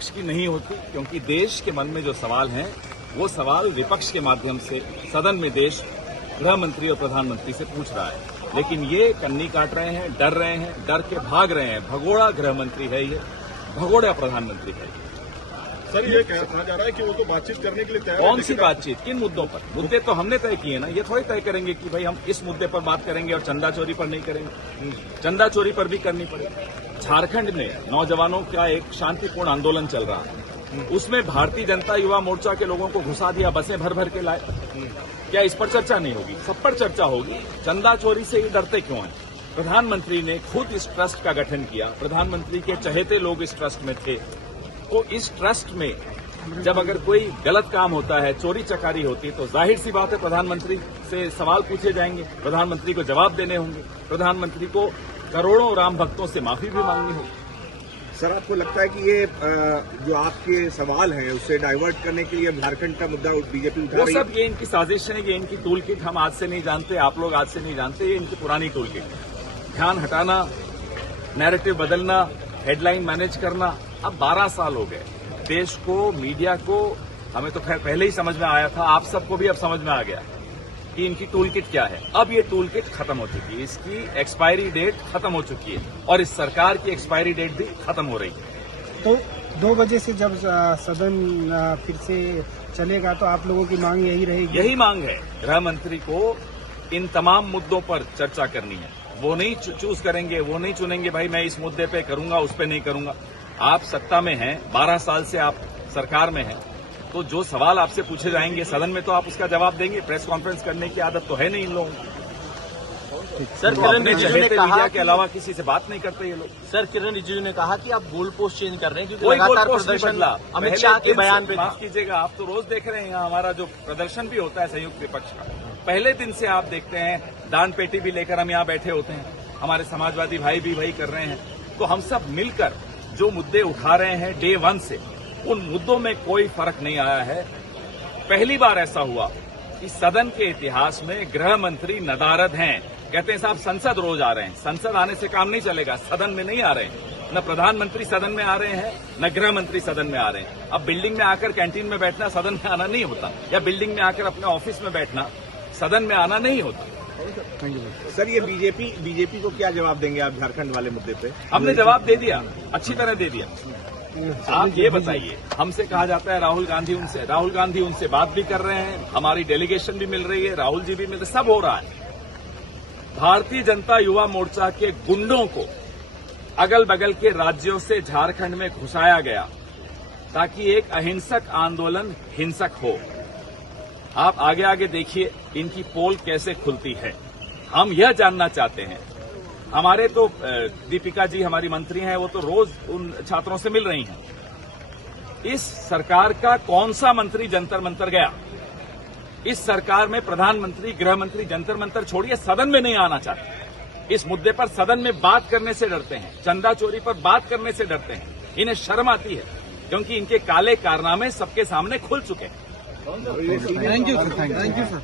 विपक्ष की नहीं होती, क्योंकि देश के मन में जो सवाल हैं वो सवाल विपक्ष के माध्यम से सदन में देश गृह मंत्री और प्रधानमंत्री से पूछ रहा है। लेकिन ये कन्नी काट रहे हैं, डर रहे हैं, डर के भाग रहे हैं। भगोड़ा गृह मंत्री है ये, भगोड़ा प्रधानमंत्री है। सर, ये कहा जा रहा है कि वो तो बातचीत करने के लिए तैयार है। कौन सी बातचीत, किन मुद्दों पर? मुद्दे तो हमने तय किए ना, ये थोड़ी तय करेंगे कि भाई हम इस मुद्दे पर बात करेंगे और चंदा चोरी पर नहीं करेंगे। चंदा चोरी पर भी करनी पड़ेगी। झारखंड में नौजवानों का एक शांतिपूर्ण आंदोलन चल रहा है, उसमें भारतीय जनता युवा मोर्चा के लोगों को घुसा दिया, बसें भर भर के लाए। क्या इस पर चर्चा नहीं होगी? सब पर चर्चा होगी। चंदा चोरी से ही डरते क्यों हैं? प्रधानमंत्री ने खुद इस ट्रस्ट का गठन किया, प्रधानमंत्री के चहेते लोग इस ट्रस्ट में थे। तो इस ट्रस्ट में जब अगर कोई गलत काम होता है, चोरी चकारी होती है, तो जाहिर सी बात है प्रधानमंत्री से सवाल पूछे जाएंगे, प्रधानमंत्री को जवाब देने होंगे, प्रधानमंत्री को करोड़ों राम भक्तों से माफी भी मांगनी होगी। सर, आपको लगता है कि ये जो आपके सवाल हैं उससे डाइवर्ट करने के लिए झारखंड का मुद्दा बीजेपी उठा रही है? वो सब ये इनकी साजिश है, ये इनकी टूल किट हम आज से नहीं जानते, आप लोग आज से नहीं जानते, ये इनकी पुरानी टूल किट है। ध्यान हटाना, नैरेटिव बदलना, हेडलाइन मैनेज करना। अब 12 साल हो गए देश को, मीडिया को, हमें तो खैर पहले ही समझ में आया था, आप सबको भी अब समझ में आ गया कि इनकी टूल किट क्या है। अब ये टूल किट खत्म हो चुकी है, इसकी एक्सपायरी डेट खत्म हो चुकी है और इस सरकार की एक्सपायरी डेट भी खत्म हो रही है। तो 2 बजे से जब सदन फिर से चलेगा तो आप लोगों की मांग यही रहेगी? यही मांग है, गृह मंत्री को इन तमाम मुद्दों पर चर्चा करनी है। वो नहीं चूज करेंगे, वो नहीं चुनेंगे भाई मैं इस मुद्दे पे करूंगा, उस पे नहीं करूंगा। आप सत्ता में हैं, 12 साल से आप सरकार में हैं, तो जो सवाल आपसे पूछे जाएंगे सदन में तो आप उसका जवाब देंगे। प्रेस कॉन्फ्रेंस करने की आदत तो है नहीं इन लोगों को। सर, तो अपने चहेते मीडिया के अलावा किसी से बात नहीं करते ये लोग। सर, किरण रिजिजू ने कहा कि आप गोल पोस्ट चेंज कर रहे हैं क्योंकि कोई लगातार गोल पोस्ट नहीं प्रदर्शन बदला। अमित शाह के बयान पे माफ कीजिएगा, आप तो रोज देख रहे हैं यहाँ हमारा जो प्रदर्शन भी होता है संयुक्त विपक्ष का। पहले दिन से आप देखते हैं, दान पेटी भी लेकर हम यहाँ बैठे होते हैं, हमारे समाजवादी भाई भी वही कर रहे हैं। तो हम सब मिलकर जो मुद्दे उठा रहे हैं डे 1 से, उन मुद्दों में कोई फर्क नहीं आया है। पहली बार ऐसा हुआ कि सदन के इतिहास में गृह मंत्री नदारद हैं। कहते हैं साहब संसद रोज आ रहे हैं, संसद आने से काम नहीं चलेगा, सदन में नहीं आ रहे हैं। न प्रधानमंत्री सदन में आ रहे हैं, न गृह मंत्री सदन में आ रहे हैं। अब बिल्डिंग में आकर कैंटीन में बैठना सदन में आना नहीं होता, या बिल्डिंग में आकर अपने ऑफिस में बैठना सदन में आना नहीं होता। सर, ये बीजेपी को क्या जवाब देंगे आप झारखंड वाले मुद्दे पे? हमने जवाब दे दिया, अच्छी तरह दे दिया। आप ये बताइए, हमसे कहा जाता है राहुल गांधी उनसे बात भी कर रहे हैं, हमारी डेलीगेशन भी मिल रही है, राहुल जी भी मिल रहे, सब हो रहा है। भारतीय जनता युवा मोर्चा के गुंडों को अगल बगल के राज्यों से झारखंड में घुसाया गया ताकि एक अहिंसक आंदोलन हिंसक हो। आप आगे आगे देखिए इनकी पोल कैसे खुलती है। हम यह जानना चाहते हैं, हमारे तो दीपिका जी हमारी मंत्री हैं, वो तो रोज उन छात्रों से मिल रही हैं। इस सरकार का कौन सा मंत्री जंतर मंतर गया? इस सरकार में प्रधानमंत्री, गृह मंत्री जंतर मंतर छोड़िए, सदन में नहीं आना चाहते। इस मुद्दे पर सदन में बात करने से डरते हैं, चंदा चोरी पर बात करने से डरते हैं। इन्हें शर्म आती है क्योंकि इनके काले कारनामे सबके सामने खुल चुके हैं। Thank you sir.